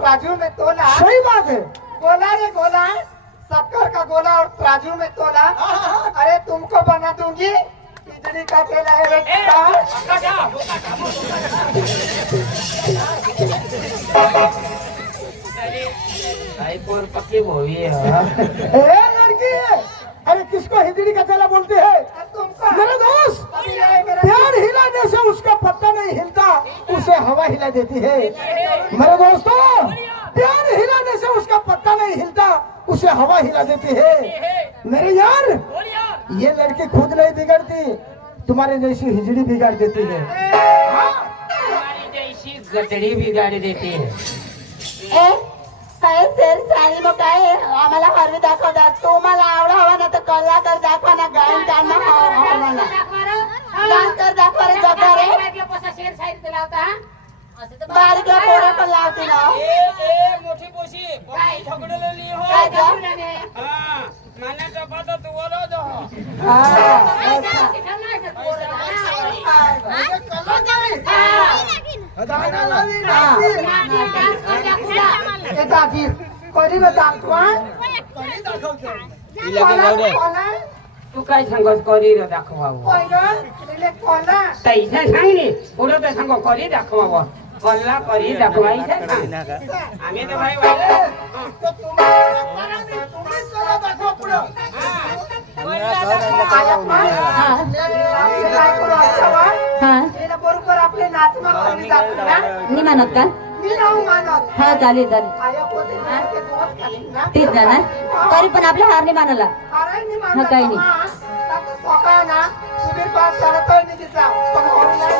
तराजू में तोला। सही बात है। गोला रे गोला, शक्कर का गोला और तराजू में तोला। अरे तुमको बना दूंगी खिचड़ी का ठेला है बेटा। पक्की बोवी है। लड़की है। अरे किसको हिजड़ी का चेला बोलते हैं? तुमको मेरे दोस्त, प्यार हिलाने से उसका पत्ता नहीं हिलता, उसे हवा हिला देती है। मेरे दोस्तों, प्यार हिलाने से उसका पत्ता नहीं हिलता, उसे हवा हिला देती है। मेरे यार, ये लड़की खुद नहीं बिगड़ती, तुम्हारे जैसी हिजड़ी बिगाड़ देती है। तुम्हारी जैसी गजड़ी बिगाड़ देती है। काय सर सानी मग काय आम्हाला हरवी दाखवता, तुम्हाला आवडा हवा ना तर कल्ला कर दाखवा ना, गायन काढणं हवा ना, डान्स कर दाखवा रे जगा रे, बारक्या पोरं पण लावते ना। मोठी पोशी काय? झगडलेली हो। काय गं? हां, मला डबा तू बोलो दो। दादी कधी दाखवा तू काय सांगस करी रे दाखवावं? तैसे सांग नी, पुढे तर सांगो करी दाखवावं, कल्ला करी दाखवायचं सांग। आम्ही तर भाई बरोबर आपले नाचमात मी म्हणत का? मी नाही मानत। हा चालेल चालेल, आया पोते ते दोत खाली ना तेच ना ना, तरी पण आपल्या हार नाही मानायला। अरे नाही हा, मानत काही नाही। आता स्वतः ना सुबीर पास करतोय नाही तिचा पण होईल नाही।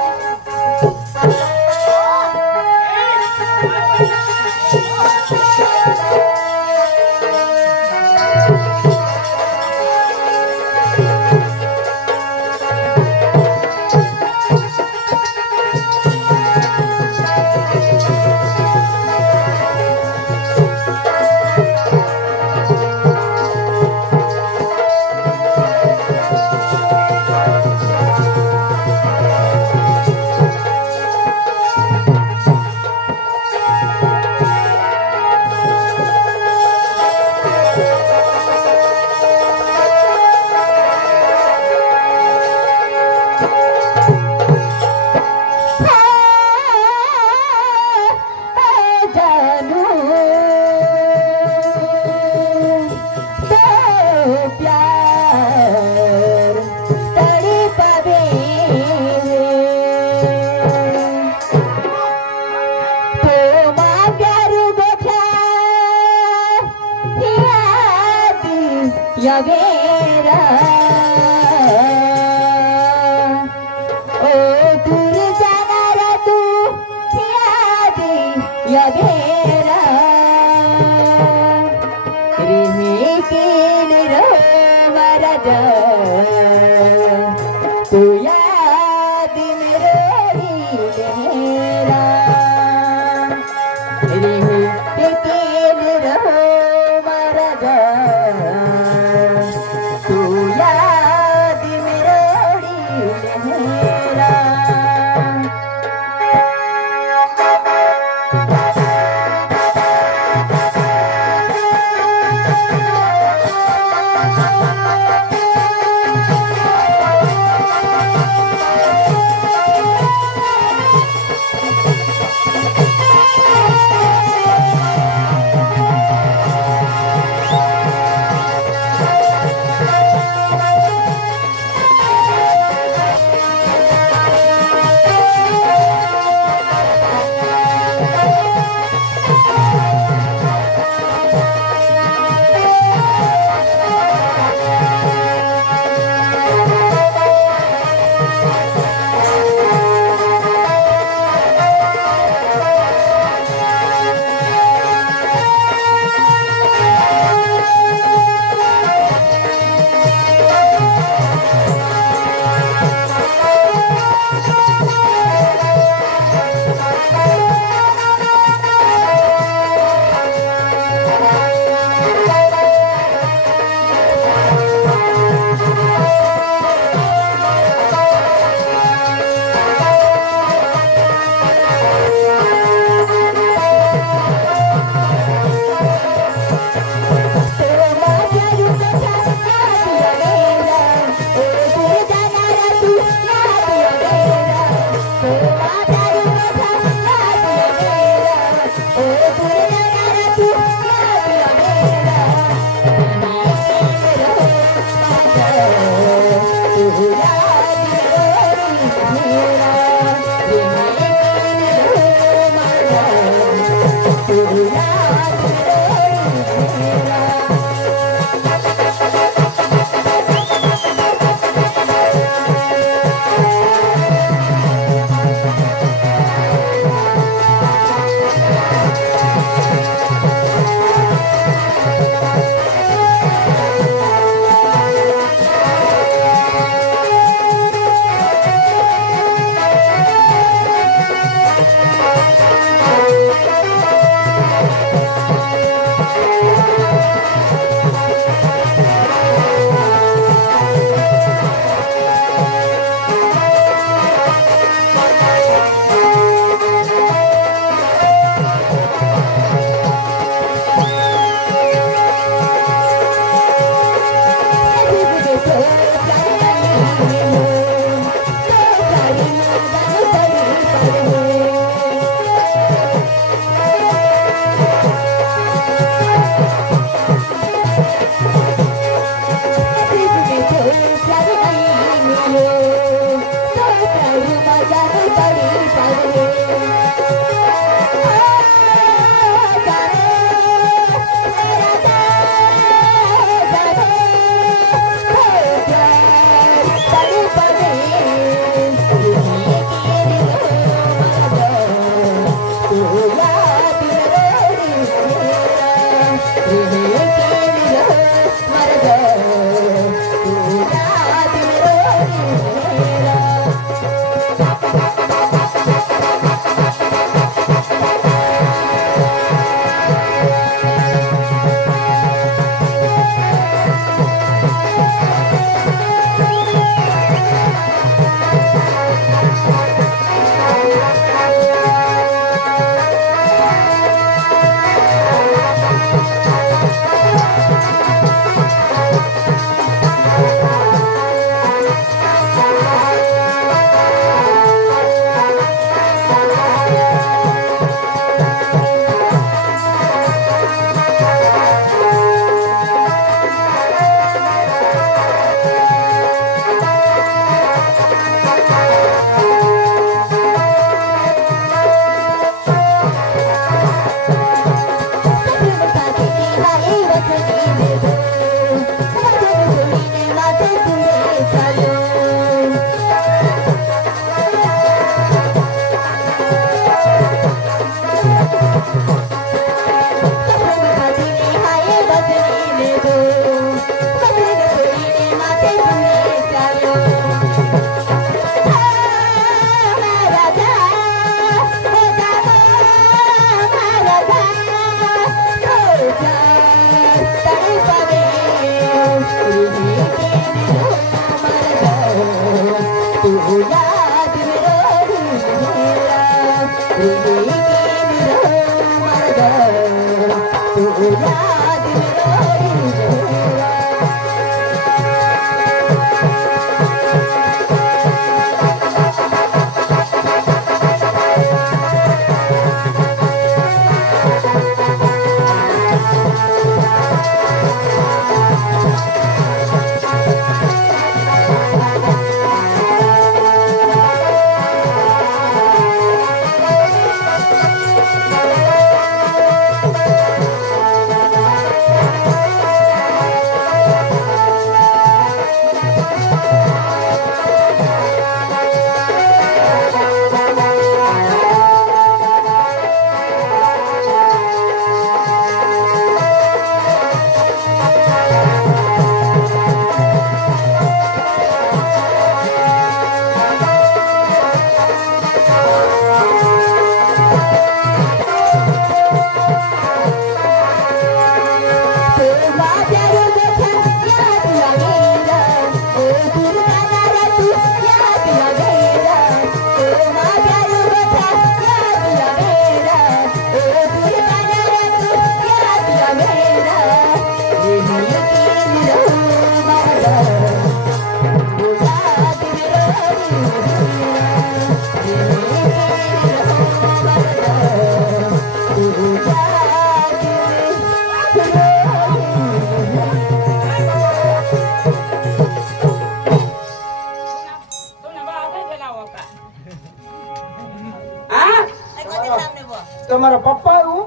તમારા પપ્પા એવું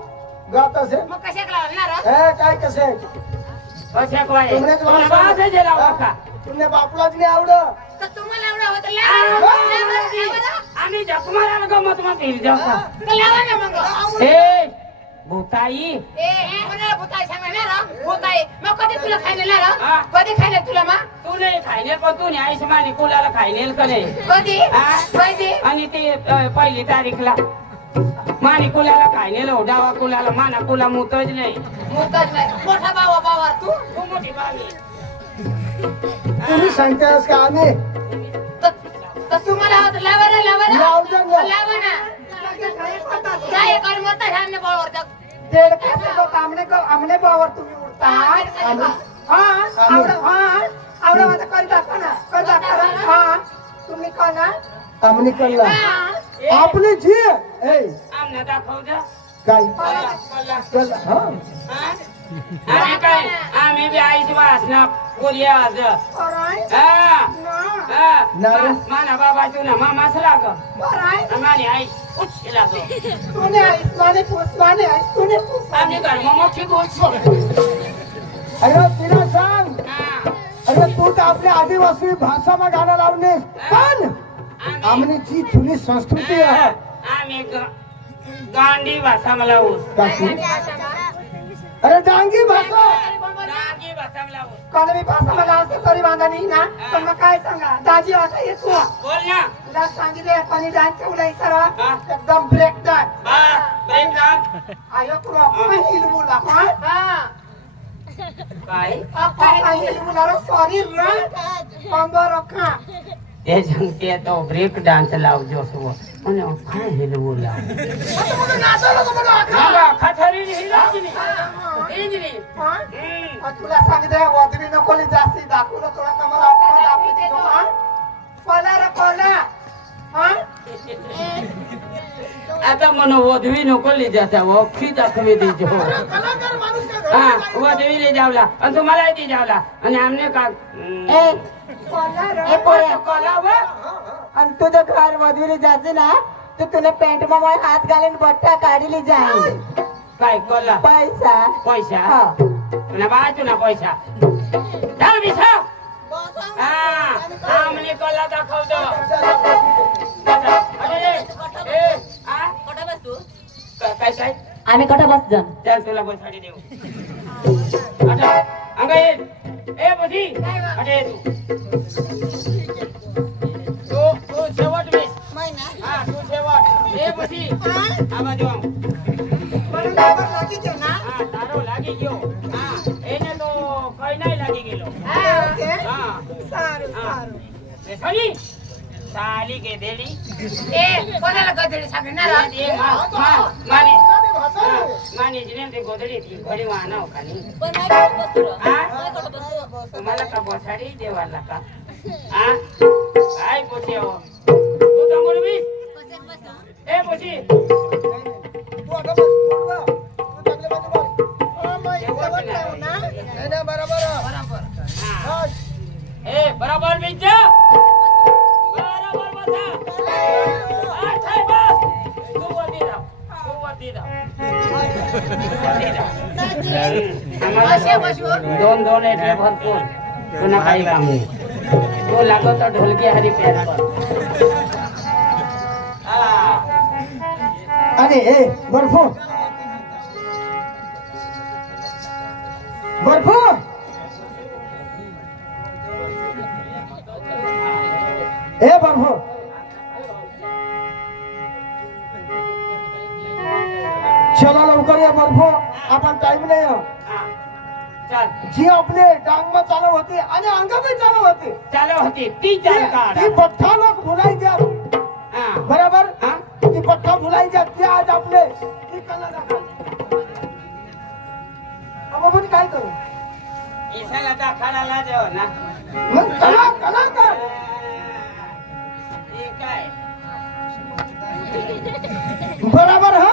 ગાતા છે मग कशा लावणार હે काय कसे कशा काय तुमने तो तुला बाळाचं जे लावलं का तुमने बापलाच नाही आवड तर तुम्हाला एवढा होता आम्ही जप मारायला गमत मध्ये जाऊ का लावा ना मग ए भूताई भूताई सांगणार भूताई मग कधी तुला खायला कधी खायला तुला मग तू नाही खायला पण तू नाही आयुष्यमानी कुलाला खायला का नाही कधी कधी आणि ते पहिली तारीखला मानी कुलाला खायला डावा कुलाला माना कुला मुतज नाही मोठा बाबा बाबा तू मोठी बाबी तुम्ही सांगतास का आम्ही तुम्हाला लावा ना काय कर मत ह्याने बळवर डेढ़ पैसे को कामने को हमने पावर तुम्ही उडता हाँ आवडा माझा कर दाखवा हाँ तुम्ही कळना आम्ही कळला आपली जी ए आमने दाखव जा काय कल्ला हा आम्ही काय आम्ही बी आईची वासना बोलिया आज माना बाबा तू ना मामाच लाग माने आई उच्च लाग तूने आईस माने पूस माने आईस तूने पूस आम्ही घर मग मोठी गोष्ट अरे तिला सांग अरे तू तर आपल्या आदिवासी भाषाમાં गाणं लावलीस पण आमची जी जुनी संस्कृती आहे आम्ही गांडी भाषा मला अरे डांगी भाषा कोणी भाषा मला असं तरी वांधा नाही ना पण मग काय सांगा दाजी आता येतो बोल ना तुला सांगितले कोणी डान्स ठेवलाय सर एकदम ब्रेक डान्स ब्रेक डान्स आयो क्रो हिलमुला काय हिलमुला सॉरी ना पंबर खा ते सांगते तो ब्रेक डान्स लावजो सो અને काय हिलवला खथरी हिलाजनी इंजनी तुला सांगितलं वधवी नकोली जास्ती दाखवलं थोडा कमला दाखवते कोला रे कोला आता मन वधवी नकोली जाता वखी दाखवी देजो हा वधवी ले जावला आणि तुम्हाला दी जावला आणि आमने का कोला रे कोला व आणि तुझं घर मधुरी जायचं ना तर तुला पॅन्ट मा हात घालून बट्टा काढली जाईल काय कोला पैसा पैसा हा तुला बाजू ना पैसा जाऊ दिसा हा आमने कोला दाखवतो काय आम्ही कुठं बसतो चल तुला बसाडी देऊ आता अंगा ये ए बधी अरे तू शेवट वीस हा तू शेवट ए बधी आवा देऊ बरोबर लागी ना हा तारो लागी गयो हा એને તો કઈ નહીં લાગી ગયેલો ओके હા સારું સારું એ સની સાલી કે દેડી ए कोणाला गदडी सांगणार એ માની જીને તે ગોદડી થી ઘડી વાના ઓકાની मला का बसाडी देवाला का हा काय पोचे हो तू दंगोल बीस ए पोची तू आता बस बोलवा तू चांगले बाजू बोल नाही बरोबर हा ए बरोबर बीस जा बरोबर बसा अच्छा बस तू वरती जा दोन दोन એટલે ભરપૂર तुला काही काम नाही तो लागो तो ढोलकी हरी प्यारा अरे ए बर्फो बर्फो ए बर्फो चला लवकर या बर्फो आपण टाइम नाही चल जी आपले डांगमा चालू होती आणि अंगाबी चालू होती चालू होती ती चाल काढ ती पठ्ठा लोक भुलाई द्या हा बरोबर हा ती पठ्ठा भुलाई द्या ती आज आपले ती कला दाखवली अब आपण काय करू ईशाला दाखवायला जाऊ ना मग कला कला कर हे काय बरोबर हा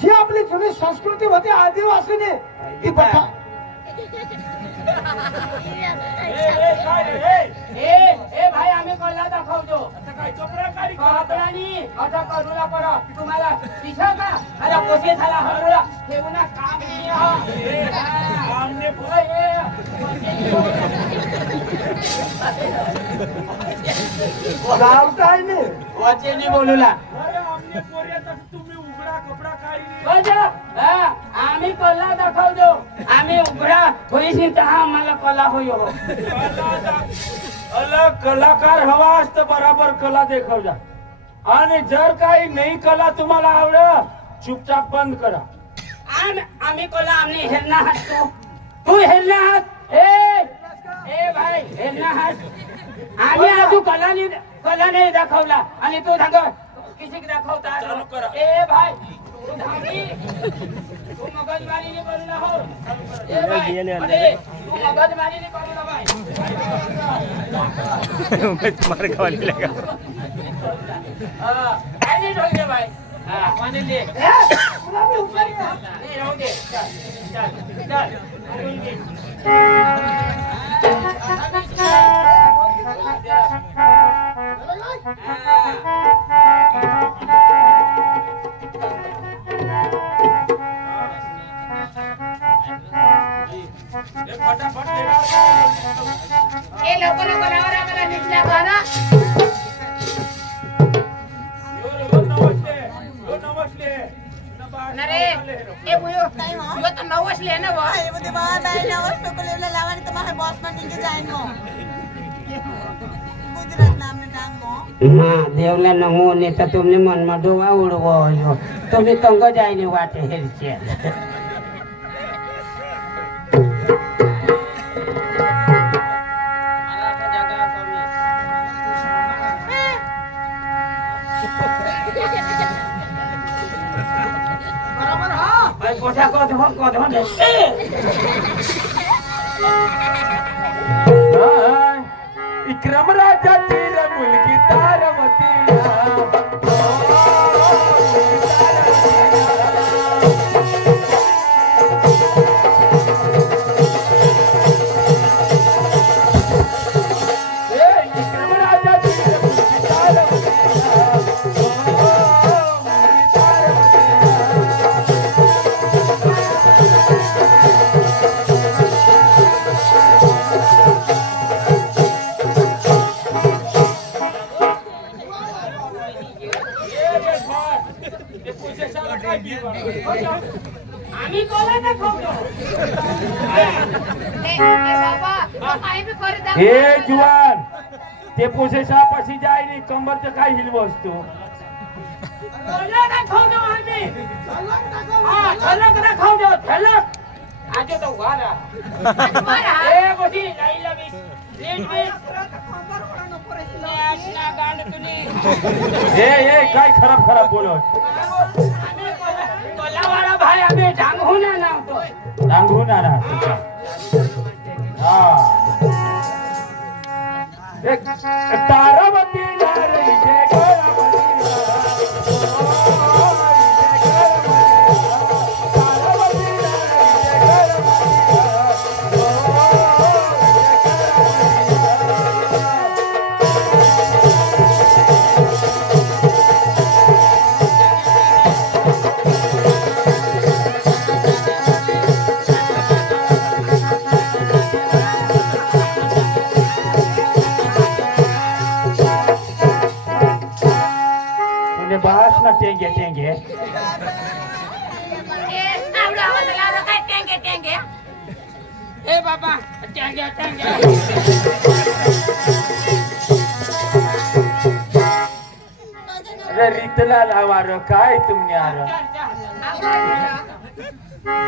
जी आपली जुनी संस्कृती होती आदिवासीने ती पठ्ठा ए भाई आम्ही कळला दाखवतो कपड्यानी आता करूला पडा तुम्हाला दिसा का अरे पोसे झाला हरला ठेवून काम नाही आमने गावताय ने वाचेनी बोलूला अरे आमने पोऱ्यात तुम्ही उघडा कपडा काढी आम्ही कला दाखवतो आम्ही उघडा होईशी तर आम्हाला कला होयो अलग कलाकार हवा असत बराबर कला देखाव जा आणि जर काही नाही कला तुम्हाला आवडत चुपचाप बंद करा आम्ही कला आम्ही हेरना हात तू हेरना हात ए भाई हेरना हात आम्ही आजू कला नाही दाखवला आणि तू सांग किसी दाखवता चालू करा. ए भाई तू धामी तू मगजमारीने करू ना हो ए भाई अरे तू मगजमारीने करू ना भाई मार खावाली लगा काय नाही ठोके भाई पाणी दे नाही राहू दे चल फटाफट ए लवकर बनावर आम्हाला निघल्या गाना नमस्ते नरे ए बुयो यो त नवसले न व अरे वो दिमाग में नवस पे को लेवल लावानी तुम्हारे बॉस में नीचे जाएंगे गुजरात नाम ने डांगो हाँ देवला नमो ने त तुमने मन में डोवा उड़वो हो तुम्ही तंग जायने वाटे हेरचे कोठा कोठा इक्रम राजाची रे मुलगी तारवती आम्ही कोला दाखवतो हे जुवान ते पोसेसापाशी जायनी कंबरचं काय हिलव असतो कोला दाखवतो आम्ही हा झलक दाखवतो झलक आजो तो वारा ए बोटी लाईला बी नीट बी आशना गांड तुनी हे काय खराब बोलत कोलावाला भाई आम्ही डांगहून आणतो डांगून आणा हा एक तारावती नारी जय टेंगे ए बाबा टेंगे अरे रीतला लावार काय तुमने आर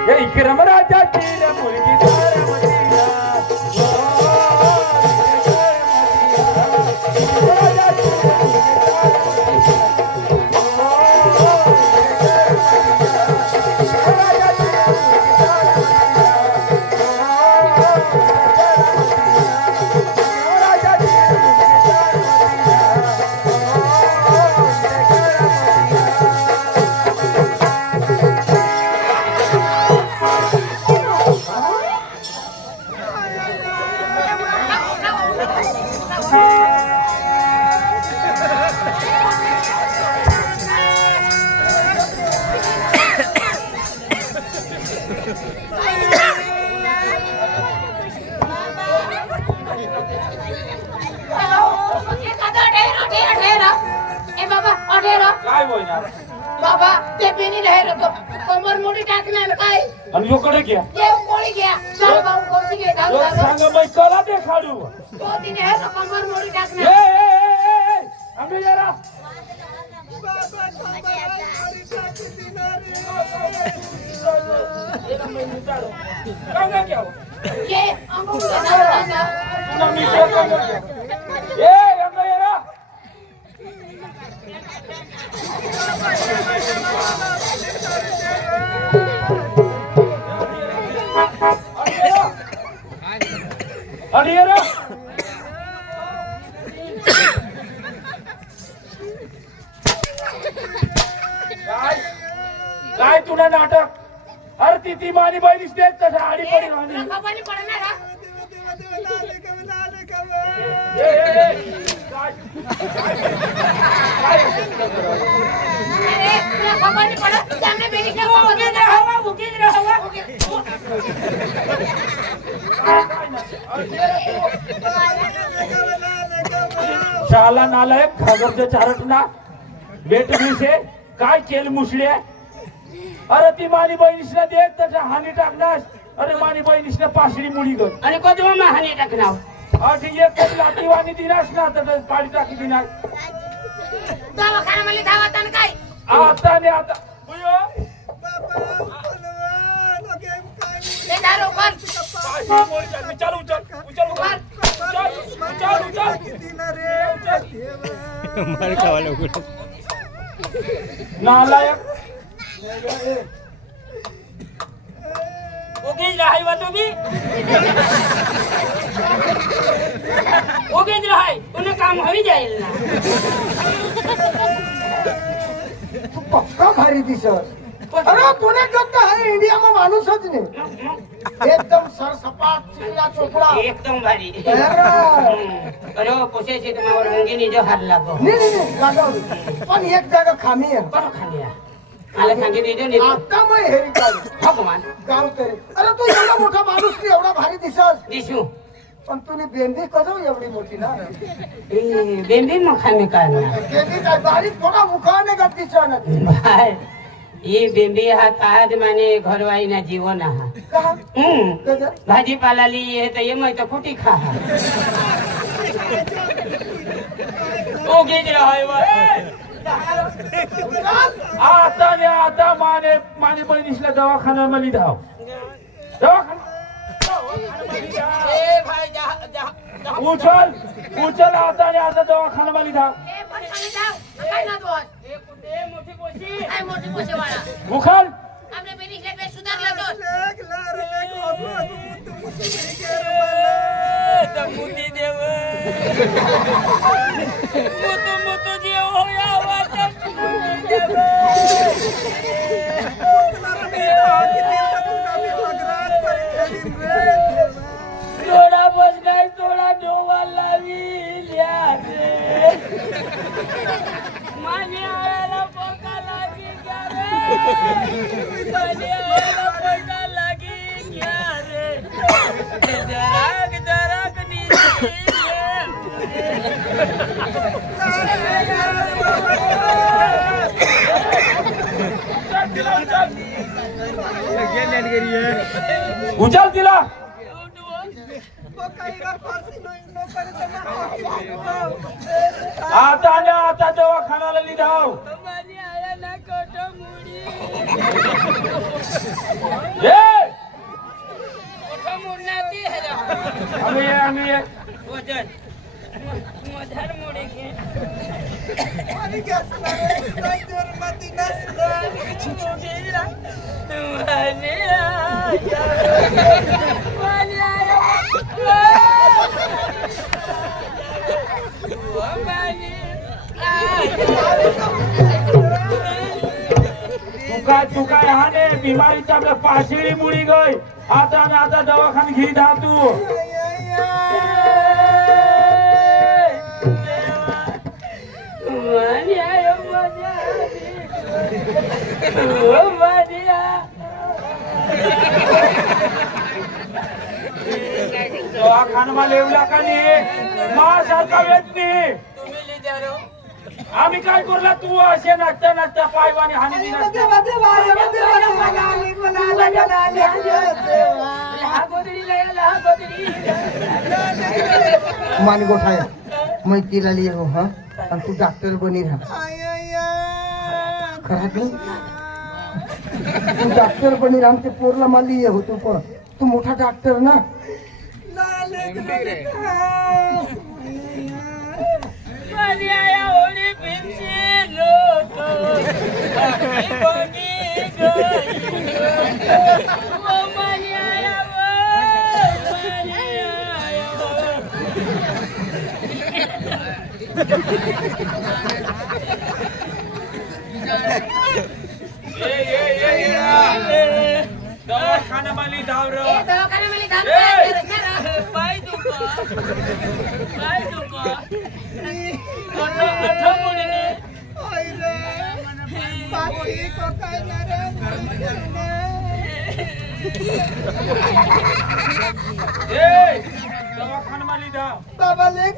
हे इक्रम राजाची रे मुलगी तारवती होईना बाबा ते बिनी लहर तो कमर मोडी टाकणार काय आणि योकडे घ्या ये कोळी घ्या चल भाऊ कोळी घे यो सांग बाई कला देखाडू तो तिने हे तो कमर मोडी ए टाकणार आम्ही जरा ये अंगू ना काय तुला नाटक अरे ती मानी बहिणीच देत तसं आडी पडी खपानी पडणार अरे तुला खपानी पडत सामने बेनी का हवा भुकीच रहावा शाला नालायक घागरचे चारटना बेटली से काय केल मुसले अरे ती मानी बहिणीसला देत त्याच्या हानी टाकणार अरे मानी बहिणीसला पासडी मुडी गण आणि कधी मग हानी टाकणार आधी एक कधी लाती वाणी दिनास ना तर पाडी टाकी दिनास दवाखाना मध्ये धावताना काय आता ने आता बुयो ते दारो कर पासडी मुडी चल चल उचल मार खावाला कुठं नालायक ओगेज रहाय वा तुम्ही ओगेज रहाय उन्हें काम होई जाईल ना तू पक्का भारी दिसत अरे तुने करता है इंडिया में माणूसच नाही एकदम सरसपाट चिकना चोपडा एकदम भारी अरे अरे पोसे से तुम्हावर मुंगीनी जो हार लागो नाही जागा पण एक जागा खामी आहे करो खालिया मला सांगे दे दे आता मग हेरी काढ भगवान गाव तरी अरे तू एवढा मोठा माणूस नाही एवढा भारी दिसस दिसू पण तुम्ही बेंबी कसं एवढी मोठी ना ए बेंबी मखाने करना बेंबी काय बारीक थोडा मुखाने का दिसना भाई ये बेंबी हा ताज माने घरवाई ना जीवन हा का भाजीपाला ली है तो ये मैं तो फुटी खा ओ गेज रहा है वो आता ने आता माने बहिणीसला दवाखाना मध्ये धाव दवाखाना ए भाई जा उचल आता ने आता दवाखाना मध्ये धाव ए पटकन जाओ काय ना दोस ए कुठे मोठी पोशी काय मोठी पोशी वाला उखल आपने बेनी से पे सुधारला दोस मुती देव मुतू जेव होया वाटत थोडा बस काय थोडा डोवा लाविल्या माने आला पोका लागी क्या रे माने आला पोका लागी क्या रे जराक नी उचल तिला आता ने आता दवाखान्याला लिधाव माने आया ना कोटो मुडी कोटो मुडना ती है आम्ही वजन मधर मुडी के आणि गॅस नाही जोर मती नसला माने आया तू काय हाने बिमारीच्या आपल्या पाशिडी मुडी गय आता ना आता दवाखान घे धा तू दवाखाना लेवला का नाही मा सारखा येत नाही आम्ही काय करला तू असे नाचता नाचता पायवाने हानी दिला देवा देवा देवा देवा मला हा गोदडीला यायला हा गोदडी मान गोठाया मैं तिला लिए हो हाँ आणि तू डॉक्टर बनी राहा खरं तू डॉक्टर बनी राहा ते पोरला मला ये हो तू पण तू मोठा डॉक्टर ना होळी पिंची लोक दवाखाना माली धाव र पाय दुखा दवाखाना माली धाव बाबा लेख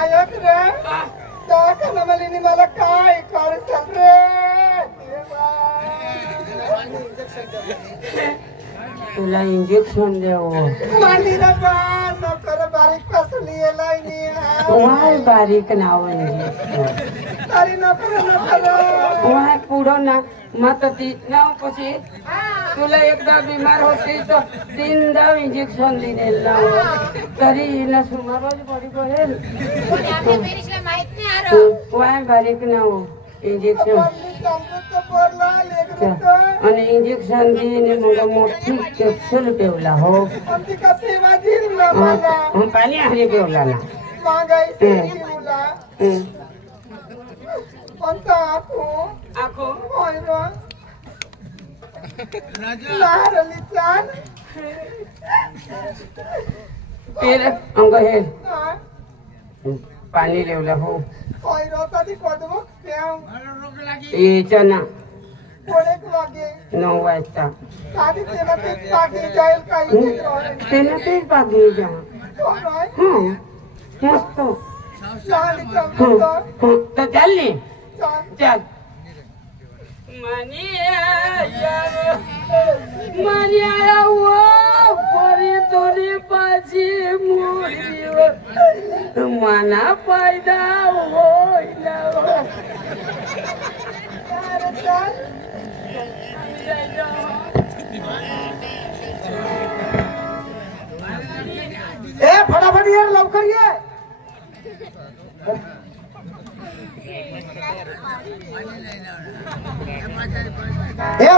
आयक रे दवाखाना मालिनी मला काय करतात रे तुला इंजेक्शन द्यावं मालिना बा नकर बारीक पासली येलाय नी वाय बारीक नाव इंजेक्शन तारी नकर वाय पुढं ना मग ती नाव कशी तुला एकदा बिमार होती तर 3दा इंजेक्शन दिलेलं तरी हिला सुमारच बरी पडेल वाय बारीक नाव इंजेक्शन आणि इंजेक्शन दिने मग मोठी कॅप्सूल पेवला हो पाणी आहे पेवला ना आखो पेर अंग हे पाणी लेवला हो याच्या ना 9 वाजता त्याला तेच बागी जा मस्त तर चालली चल मनिया परी तोरी पाची मुरी मना पैदा होईना ए फटाफट ये लवकर ये ए